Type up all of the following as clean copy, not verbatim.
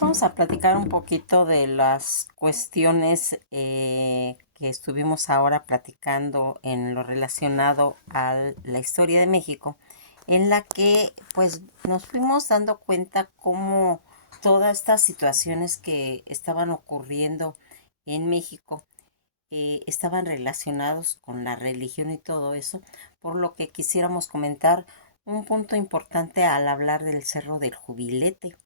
Vamos a platicar un poquito de las cuestiones que estuvimos ahora platicando en lo relacionado a la historia de México, en la que pues nos fuimos dando cuenta cómo todas estas situaciones que estaban ocurriendo en México estaban relacionados con la religión y todo eso, por lo que quisiéramos comentar un punto importante al hablar del Cerro del Jubilete.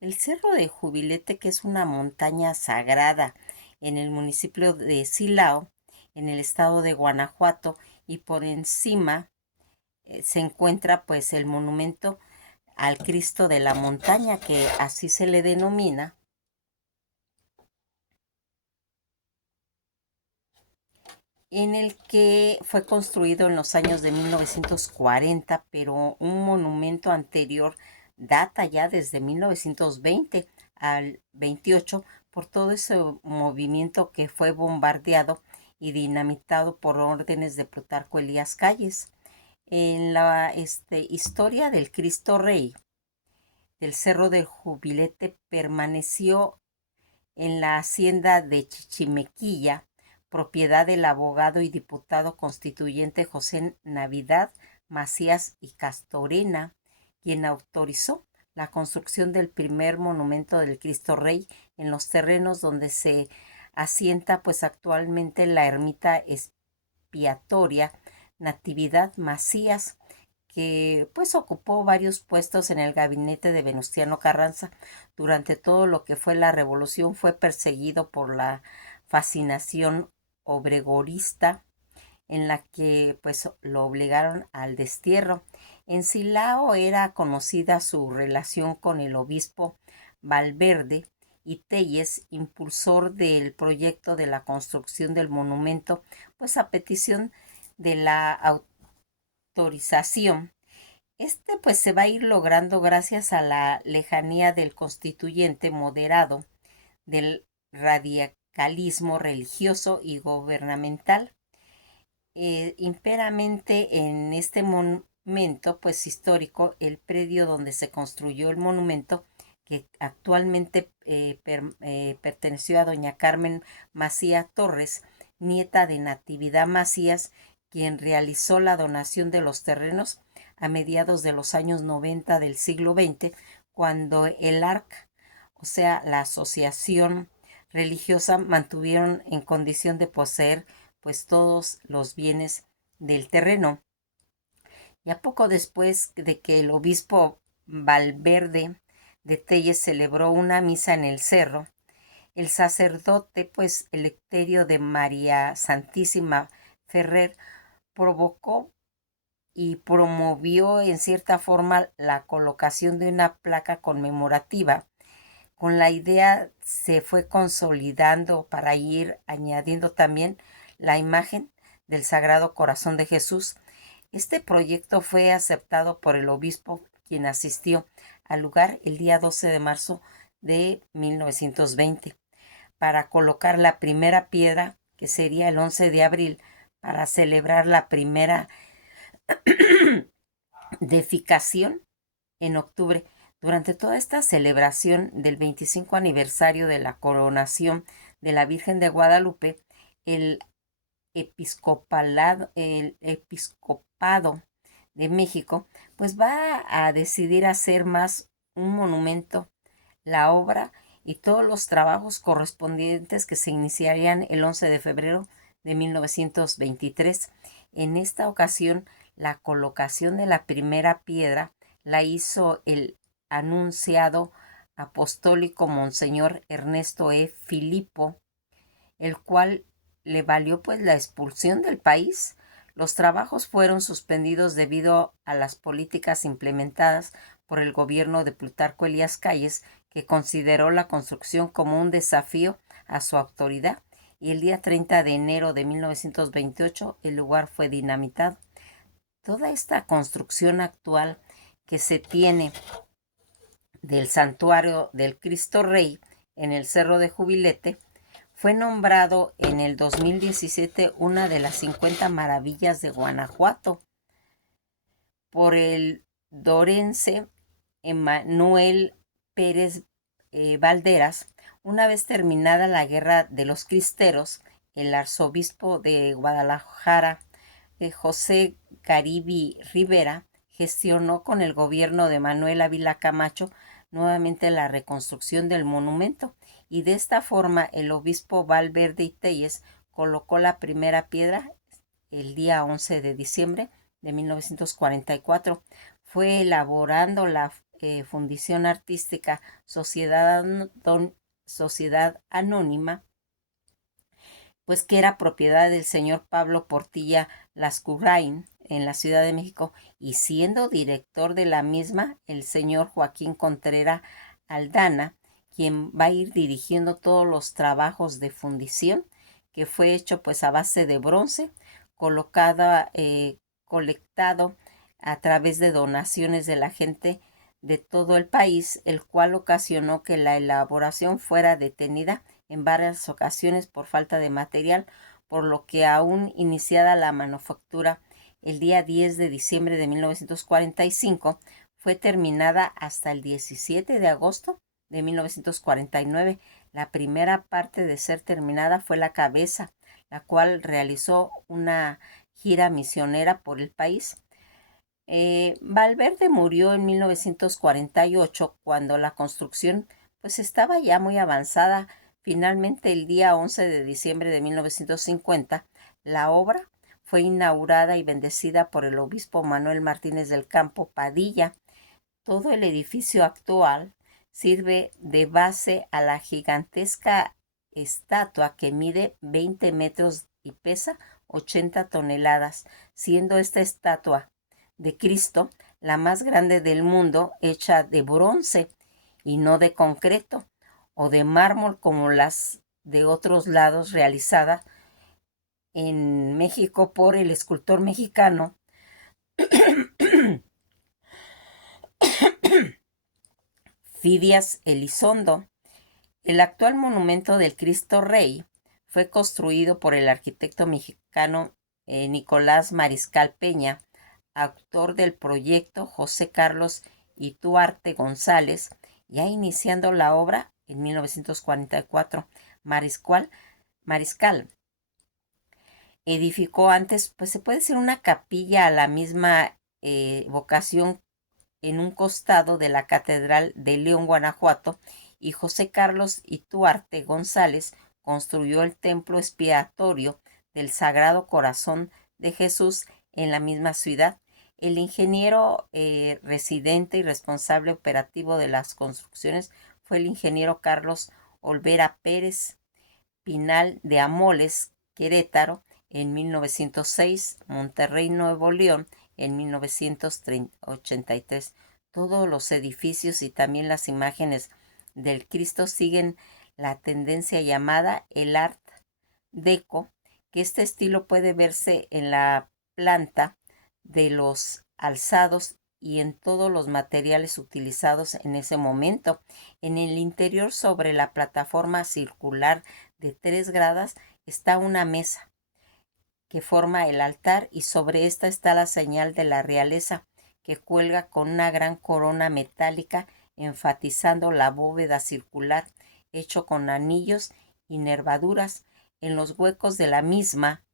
El Cerro de Jubilete, que es una montaña sagrada en el municipio de Silao, en el estado de Guanajuato, y por encima se encuentra pues el monumento al Cristo de la Montaña, que así se le denomina, en el que fue construido en los años de 1940, pero un monumento anterior data ya desde 1920 al 28 por todo ese movimiento que fue bombardeado y dinamitado por órdenes de Plutarco Elías Calles. En la historia del Cristo Rey del Cerro del Jubilete permaneció en la hacienda de Chichimequilla, propiedad del abogado y diputado constituyente José Navidad Macías y Castorena, quien autorizó la construcción del primer monumento del Cristo Rey en los terrenos donde se asienta pues actualmente la ermita expiatoria Natividad Macías, que pues ocupó varios puestos en el gabinete de Venustiano Carranza. Durante todo lo que fue la revolución fue perseguido por la fascinación obregorista, en la que pues lo obligaron al destierro. En Silao era conocida su relación con el obispo Valverde y Telles, impulsor del proyecto de la construcción del monumento, pues a petición de la autorización. Pues se va a ir logrando gracias a la lejanía del constituyente moderado, del radicalismo religioso y gubernamental. Imperamente en este momento pues histórico, el predio donde se construyó el monumento, que actualmente perteneció a doña Carmen Macías Torres, nieta de Natividad Macías, quien realizó la donación de los terrenos a mediados de los años 90 del siglo XX, cuando el ARC, o sea, la asociación religiosa, mantuvieron en condición de poseer pues todos los bienes del terreno. Ya poco después de que el obispo Valverde de Telles celebró una misa en el cerro, el sacerdote pues electerio de María Santísima Ferrer provocó y promovió en cierta forma la colocación de una placa conmemorativa. Con la idea se fue consolidando para ir añadiendo también la imagen del Sagrado Corazón de Jesús. Este proyecto fue aceptado por el obispo, quien asistió al lugar el día 12 de marzo de 1920 para colocar la primera piedra, que sería el 11 de abril, para celebrar la primera deificación en octubre. Durante toda esta celebración del 25 aniversario de la coronación de la Virgen de Guadalupe, el episcopado de México pues va a decidir hacer más un monumento, la obra y todos los trabajos correspondientes que se iniciarían el 11 de febrero de 1923. En esta ocasión, la colocación de la primera piedra la hizo el anunciado apostólico Monseñor Ernesto E. Filipo, el cual le valió pues la expulsión del país. Los trabajos fueron suspendidos debido a las políticas implementadas por el gobierno de Plutarco Elías Calles, que consideró la construcción como un desafío a su autoridad, y el día 30 de enero de 1928 el lugar fue dinamitado. Toda esta construcción actual que se tiene del santuario del Cristo Rey en el Cerro de Jubilete fue nombrado en el 2017 una de las 50 maravillas de Guanajuato por el dorense Emanuel Pérez Valderas, una vez terminada la Guerra de los Cristeros, el arzobispo de Guadalajara, José Caribi Rivera, gestionó con el gobierno de Manuel Ávila Camacho nuevamente la reconstrucción del monumento, y de esta forma el obispo Valverde y Telles colocó la primera piedra el día 11 de diciembre de 1944. Fue elaborando la Fundición Artística Sociedad Anónima, pues que era propiedad del señor Pablo Portilla Lascurain en la Ciudad de México, y siendo director de la misma el señor Joaquín Contreras Aldana, quien va a ir dirigiendo todos los trabajos de fundición, que fue hecho pues a base de bronce, colectado a través de donaciones de la gente de todo el país, el cual ocasionó que la elaboración fuera detenida en varias ocasiones por falta de material, por lo que aún iniciada la manufactura el día 10 de diciembre de 1945, fue terminada hasta el 17 de agosto de 1949. La primera parte de ser terminada fue la cabeza, la cual realizó una gira misionera por el país. Valverde murió en 1948, cuando la construcción pues estaba ya muy avanzada. Finalmente, el día 11 de diciembre de 1950, la obra fue inaugurada y bendecida por el obispo Manuel Martínez del Campo Padilla. Todo el edificio actual sirve de base a la gigantesca estatua que mide 20 metros y pesa 80 toneladas, siendo esta estatua de Cristo la más grande del mundo, hecha de bronce y no de concreto o de mármol como las de otros lados, realizada en México por el escultor mexicano Fidias Elizondo. El actual monumento del Cristo Rey fue construido por el arquitecto mexicano Nicolás Mariscal Peña, autor del proyecto José Carlos Ituarte González, ya iniciando la obra en 1944. Mariscal edificó antes, pues se puede decir, una capilla a la misma vocación en un costado de la Catedral de León, Guanajuato, y José Carlos Ituarte González construyó el templo expiatorio del Sagrado Corazón de Jesús en la misma ciudad. El ingeniero residente y responsable operativo de las construcciones fue el ingeniero Carlos Olvera Pérez Pinal de Amoles, Querétaro, en 1906, Monterrey, Nuevo León, en 1983. Todos los edificios y también las imágenes del Cristo siguen la tendencia llamada el Art Deco, que este estilo puede verse en la planta de los alzados y en todos los materiales utilizados en ese momento. En el interior, sobre la plataforma circular de 3 gradas, está una mesa que forma el altar, y sobre esta está la señal de la realeza, que cuelga con una gran corona metálica, enfatizando la bóveda circular, hecho con anillos y nervaduras. En los huecos de la misma,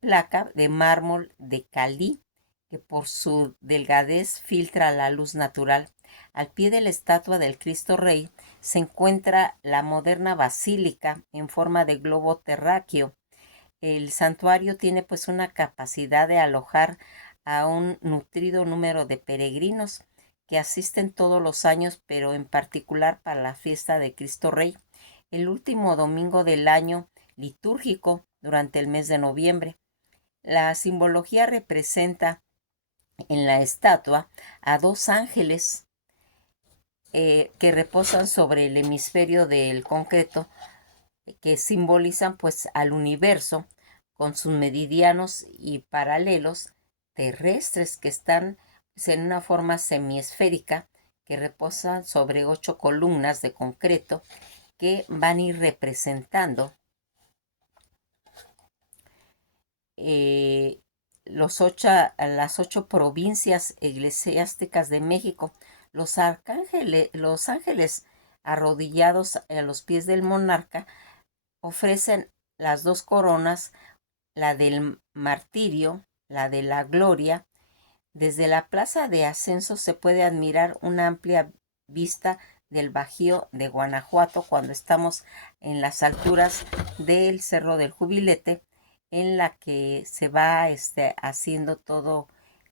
placa de mármol de Cali, que por su delgadez filtra la luz natural. Al pie de la estatua del Cristo Rey se encuentra la moderna basílica en forma de globo terráqueo. El santuario tiene pues una capacidad de alojar a un nutrido número de peregrinos que asisten todos los años, pero en particular para la fiesta de Cristo Rey, el último domingo del año litúrgico durante el mes de noviembre. La simbología representa en la estatua a 2 ángeles que reposan sobre el hemisferio del concreto, que simbolizan pues al universo con sus meridianos y paralelos terrestres, que están pues, en una forma semiesférica, que reposan sobre 8 columnas de concreto que van a ir representando las 8 provincias eclesiásticas de México. Los ángeles arrodillados a los pies del monarca, ofrecen las dos coronas, la del martirio, la de la gloria. Desde la plaza de Ascenso se puede admirar una amplia vista del Bajío de Guanajuato cuando estamos en las alturas del Cerro del Jubilete, en la que se va haciendo toda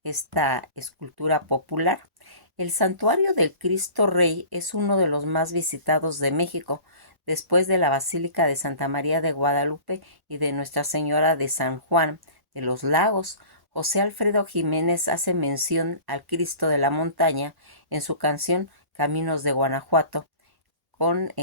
esta escultura popular. El Santuario del Cristo Rey es uno de los más visitados de México, después de la Basílica de Santa María de Guadalupe y de Nuestra Señora de San Juan de los Lagos. José Alfredo Jiménez hace mención al Cristo de la Montaña en su canción Caminos de Guanajuato, con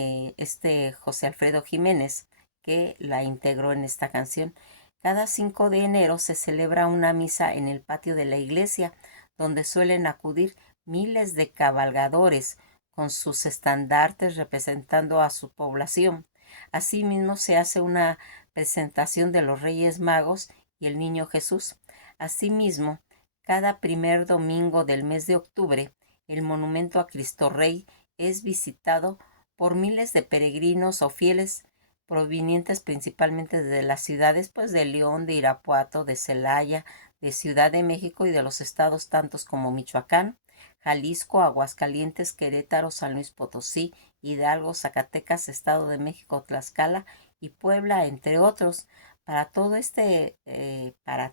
José Alfredo Jiménez, que la integró en esta canción. Cada 5 de enero se celebra una misa en el patio de la iglesia, donde suelen acudir miles de cabalgadores con sus estandartes representando a su población. Asimismo, se hace una presentación de los Reyes Magos y el Niño Jesús. Asimismo, cada primer domingo del mes de octubre, el monumento a Cristo Rey es visitado por miles de peregrinos o fieles provenientes principalmente de las ciudades de León, de Irapuato, de Celaya, de Ciudad de México y de los estados tantos como Michoacán, Jalisco, Aguascalientes, Querétaro, San Luis Potosí, Hidalgo, Zacatecas, Estado de México, Tlaxcala y Puebla, entre otros. Para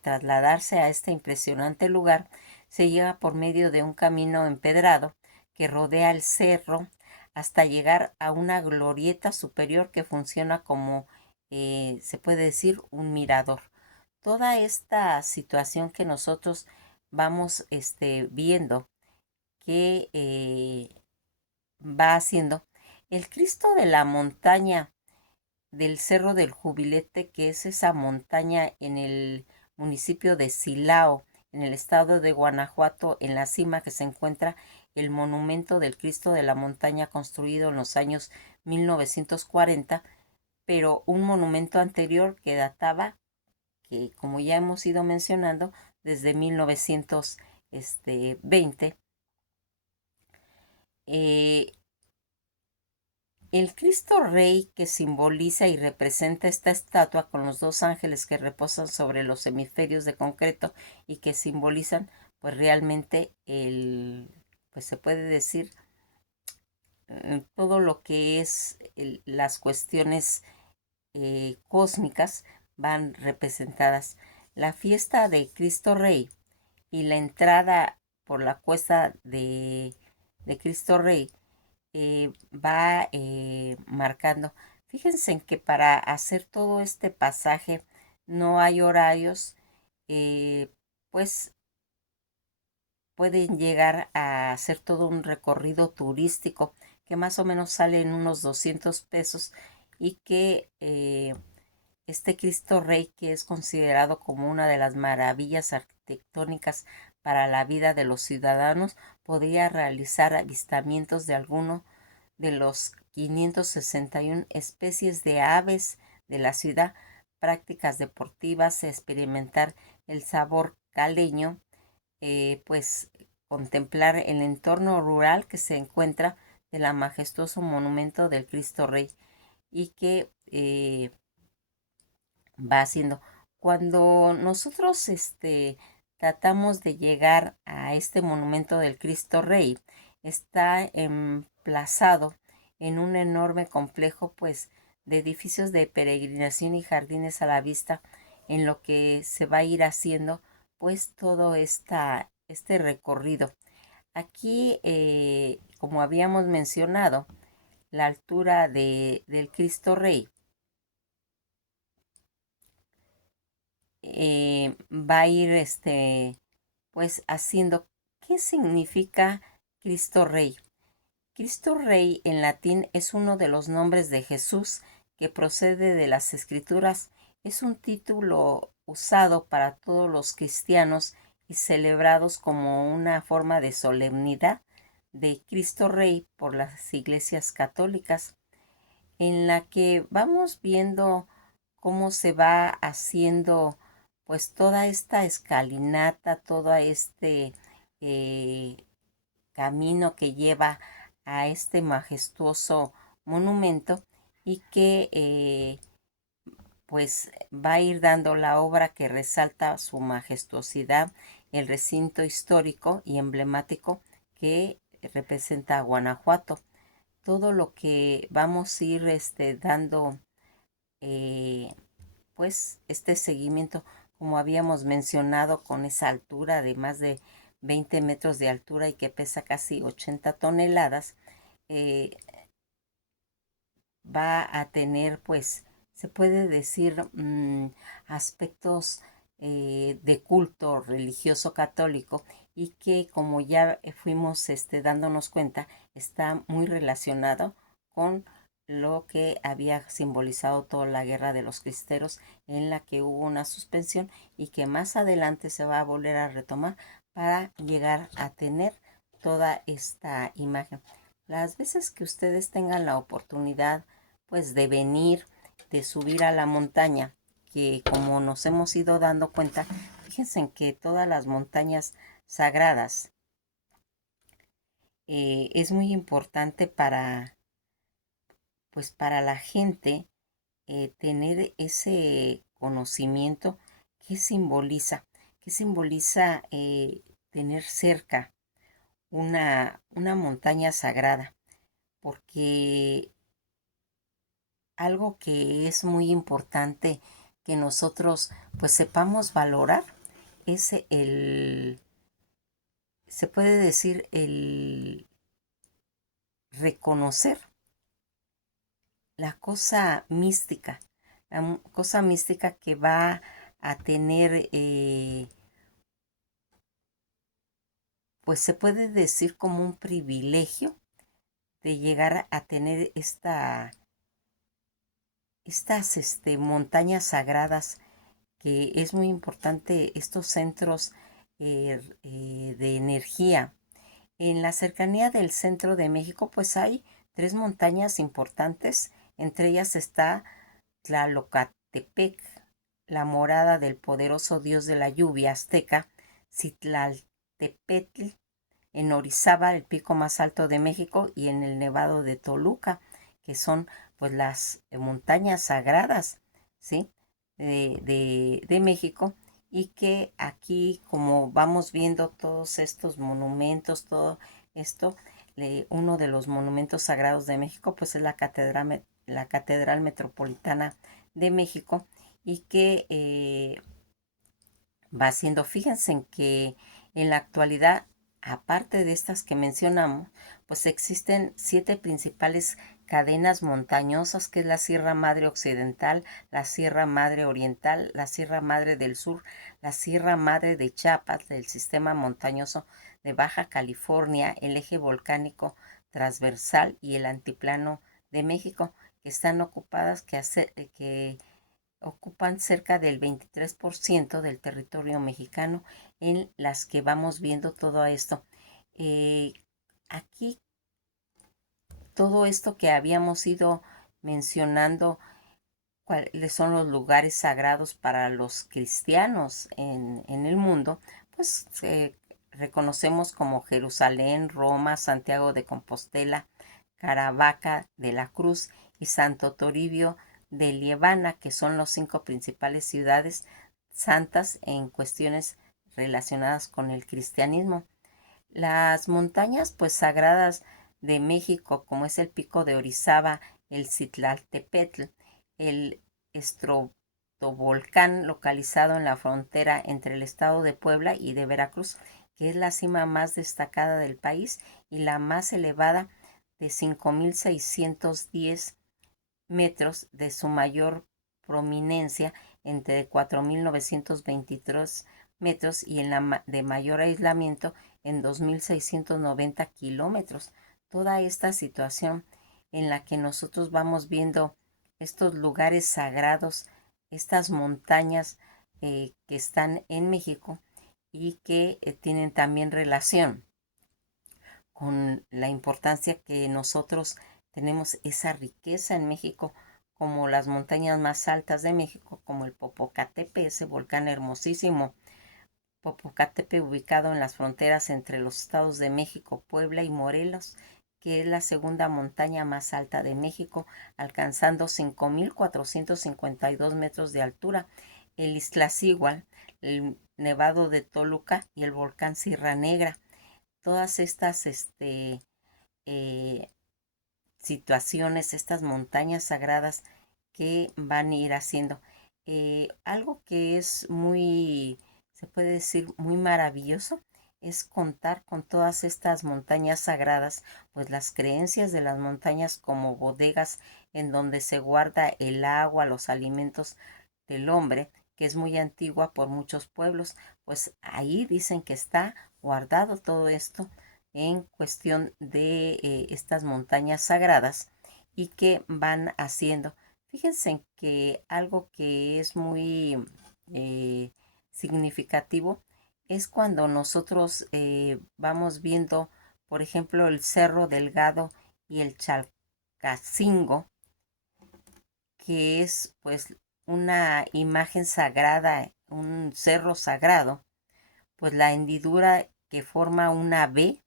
trasladarse a este impresionante lugar, se llega por medio de un camino empedrado que rodea el cerro hasta llegar a una glorieta superior que funciona como, se puede decir, un mirador. Toda esta situación que nosotros vamos viendo que va haciendo el Cristo de la montaña del Cerro del Jubilete, que es esa montaña en el municipio de Silao, en el estado de Guanajuato, en la cima que se encuentra el monumento del Cristo de la Montaña construido en los años 1940, pero un monumento anterior que databa, que como ya hemos ido mencionando, desde 1920. El Cristo Rey, que simboliza y representa esta estatua con los dos ángeles que reposan sobre los hemisferios de concreto y que simbolizan pues realmente pues se puede decir todo lo que es las cuestiones cósmicas van representadas. La fiesta de Cristo Rey y la entrada por la cuesta de Cristo Rey va marcando. Fíjense en que para hacer todo este pasaje no hay horarios, pues pueden llegar a hacer todo un recorrido turístico que más o menos sale en unos 200 pesos y que este Cristo Rey, que es considerado como una de las maravillas arquitectónicas para la vida de los ciudadanos, podría realizar avistamientos de alguno de los 561 especies de aves de la ciudad, prácticas deportivas, experimentar el sabor caleño, pues contemplar el entorno rural que se encuentra de la majestuoso monumento del Cristo Rey y que va haciendo. Cuando nosotros tratamos de llegar a este monumento del Cristo Rey, está emplazado en un enorme complejo pues de edificios de peregrinación y jardines a la vista, en lo que se va a ir haciendo pues todo este recorrido. Aquí, como habíamos mencionado, la altura del Cristo Rey va a ir pues haciendo. ¿Qué significa Cristo Rey? Cristo Rey en latín es uno de los nombres de Jesús que procede de las Escrituras. Es un título usado para todos los cristianos y celebrados como una forma de solemnidad de Cristo Rey por las iglesias católicas, en la que vamos viendo cómo se va haciendo pues toda esta escalinata, todo este camino que lleva a este majestuoso monumento y que pues va a ir dando la obra que resalta su majestuosidad, el recinto histórico y emblemático que representa a Guanajuato. Todo lo que vamos a ir dando eh, pues este seguimiento, como habíamos mencionado, con esa altura de más de 20 metros de altura y que pesa casi 80 toneladas, eh, va a tener, pues, se puede decir, aspectos de culto religioso católico y que, como ya fuimos dándonos cuenta, está muy relacionado con lo que había simbolizado toda la guerra de los cristeros, en la que hubo una suspensión y que más adelante se va a volver a retomar para llegar a tener toda esta imagen. Las veces que ustedes tengan la oportunidad, pues, de venir, de subir a la montaña, que como nos hemos ido dando cuenta, fíjense en que todas las montañas sagradas es muy importante para, pues, para la gente tener ese conocimiento que simboliza tener cerca una montaña sagrada, porque algo que es muy importante que nosotros pues sepamos valorar es se puede decir, el reconocer la cosa mística, cosa mística que va a tener, pues se puede decir como un privilegio de llegar a tener estas montañas sagradas, que es muy importante estos centros de energía. En la cercanía del centro de México, pues hay tres montañas importantes. Entre ellas está Tlalocatepec, la morada del poderoso dios de la lluvia azteca, Citlaltepetl, en Orizaba, el pico más alto de México, y en el Nevado de Toluca, que son pues las montañas sagradas, ¿sí? De México, y que aquí, como vamos viendo todos estos monumentos, todo esto, uno de los monumentos sagrados de México pues es la Catedral Metropolitana de México, y que va siendo, fíjense en que en la actualidad, aparte de estas que mencionamos, pues existen 7 principales cadenas montañosas, que es la Sierra Madre Occidental, la Sierra Madre Oriental, la Sierra Madre del Sur, la Sierra Madre de Chiapas, del sistema montañoso de Baja California, el eje volcánico transversal y el antiplano de México, que están ocupadas, que ocupan cerca del 23% del territorio mexicano, en las que vamos viendo todo esto. Eh, Aquí, todo esto que habíamos ido mencionando, cuáles son los lugares sagrados para los cristianos en el mundo, pues reconocemos como Jerusalén, Roma, Santiago de Compostela, Caravaca de la Cruz y Santo Toribio de Liébana, que son los 5 principales ciudades santas en cuestiones relacionadas con el cristianismo. Las montañas pues sagradas de México, como es el Pico de Orizaba, el Citlaltepetl, el estratovolcán localizado en la frontera entre el estado de Puebla y de Veracruz, que es la cima más destacada del país y la más elevada, de 5.610 metros, de su mayor prominencia entre 4.923 metros, y en la de mayor aislamiento en 2.690 kilómetros. Toda esta situación en la que nosotros vamos viendo estos lugares sagrados, estas montañas que están en México y que tienen también relación con la importancia que nosotros tenemos, esa riqueza en México, como las montañas más altas de México, como el Popocatépetl, ese volcán hermosísimo. Popocatépetl, ubicado en las fronteras entre los estados de México, Puebla y Morelos, que es la segunda montaña más alta de México, alcanzando 5.452 metros de altura. El Iztaccíhuatl, el Nevado de Toluca y el volcán Sierra Negra. Todas estas eh, situaciones, estas montañas sagradas que van a ir haciendo. Algo que es muy, se puede decir, muy maravilloso es contar con todas estas montañas sagradas, pues las creencias de las montañas como bodegas en donde se guarda el agua, los alimentos del hombre, que es muy antigua por muchos pueblos, pues ahí dicen que está guardado todo esto en cuestión de estas montañas sagradas y que van haciendo. Fíjense que algo que es muy significativo es cuando nosotros vamos viendo, por ejemplo, el Cerro Delgado y el Chalcacingo, que es pues una imagen sagrada, un cerro sagrado, pues la hendidura que forma una V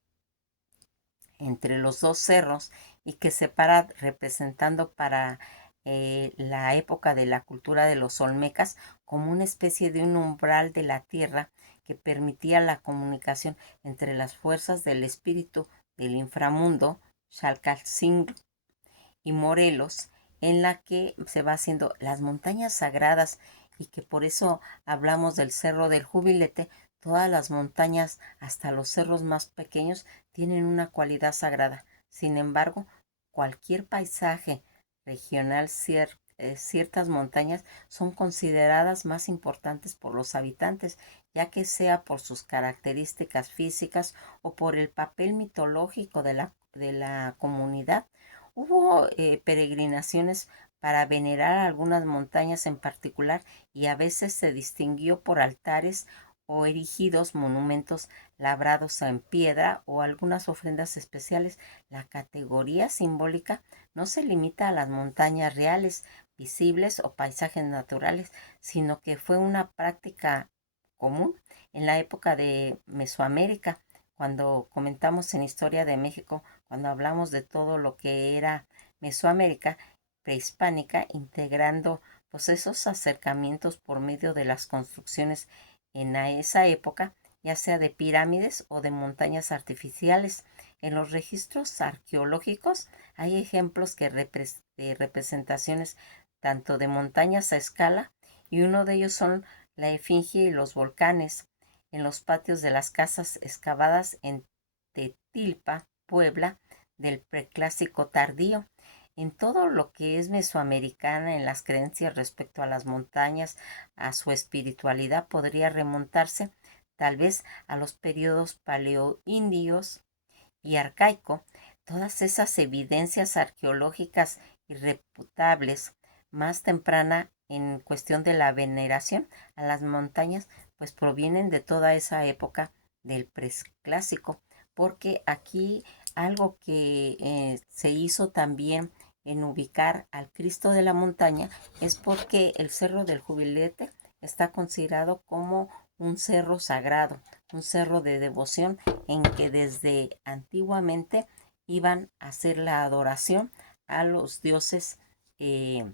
entre los dos cerros y que separa representando para la época de la cultura de los olmecas como una especie de un umbral de la tierra que permitía la comunicación entre las fuerzas del espíritu del inframundo, Xalcalcingo y Morelos, en la que se va haciendo las montañas sagradas y que por eso hablamos del Cerro del Jubilete. Todas las montañas, hasta los cerros más pequeños, tienen una cualidad sagrada. Sin embargo, cualquier paisaje regional, ciertas montañas son consideradas más importantes por los habitantes, ya que sea por sus características físicas o por el papel mitológico de la comunidad. Hubo peregrinaciones para venerar algunas montañas en particular y a veces se distinguió por altares o erigidos monumentos labrados en piedra o algunas ofrendas especiales. La categoría simbólica no se limita a las montañas reales, visibles o paisajes naturales, sino que fue una práctica común en la época de Mesoamérica. Cuando comentamos en Historia de México, cuando hablamos de todo lo que era Mesoamérica prehispánica, integrando pues esos acercamientos por medio de las construcciones en esa época, ya sea de pirámides o de montañas artificiales. En los registros arqueológicos hay ejemplos de representaciones tanto de montañas a escala, y uno de ellos son la efigie y los volcanes en los patios de las casas excavadas en Tetilpa, Puebla, del preclásico tardío. En todo lo que es mesoamericana, en las creencias respecto a las montañas, a su espiritualidad, podría remontarse tal vez a los periodos paleoindios y arcaico. Todas esas evidencias arqueológicas irreputables, más temprana en cuestión de la veneración a las montañas, pues provienen de toda esa época del preclásico, porque aquí algo que se hizo también en ubicar al Cristo de la montaña es porque el Cerro del Jubilete está considerado como un cerro sagrado, un cerro de devoción en que desde antiguamente iban a hacer la adoración a los dioses eh,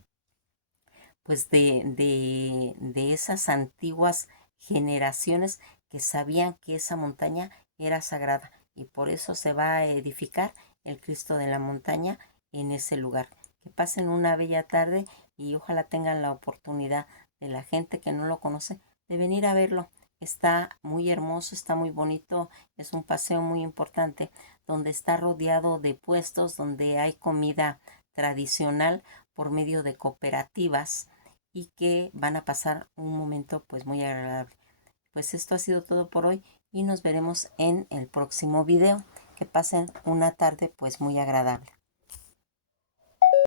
pues de esas antiguas generaciones que sabían que esa montaña era sagrada, y por eso se va a edificar el Cristo de la montaña en ese lugar. Que pasen una bella tarde y ojalá tengan la oportunidad de la gente que no lo conoce de venir a verlo. Está muy hermoso, está muy bonito, es un paseo muy importante donde está rodeado de puestos, donde hay comida tradicional por medio de cooperativas y que van a pasar un momento pues muy agradable. Pues esto ha sido todo por hoy y nos veremos en el próximo video. Que pasen una tarde pues muy agradable.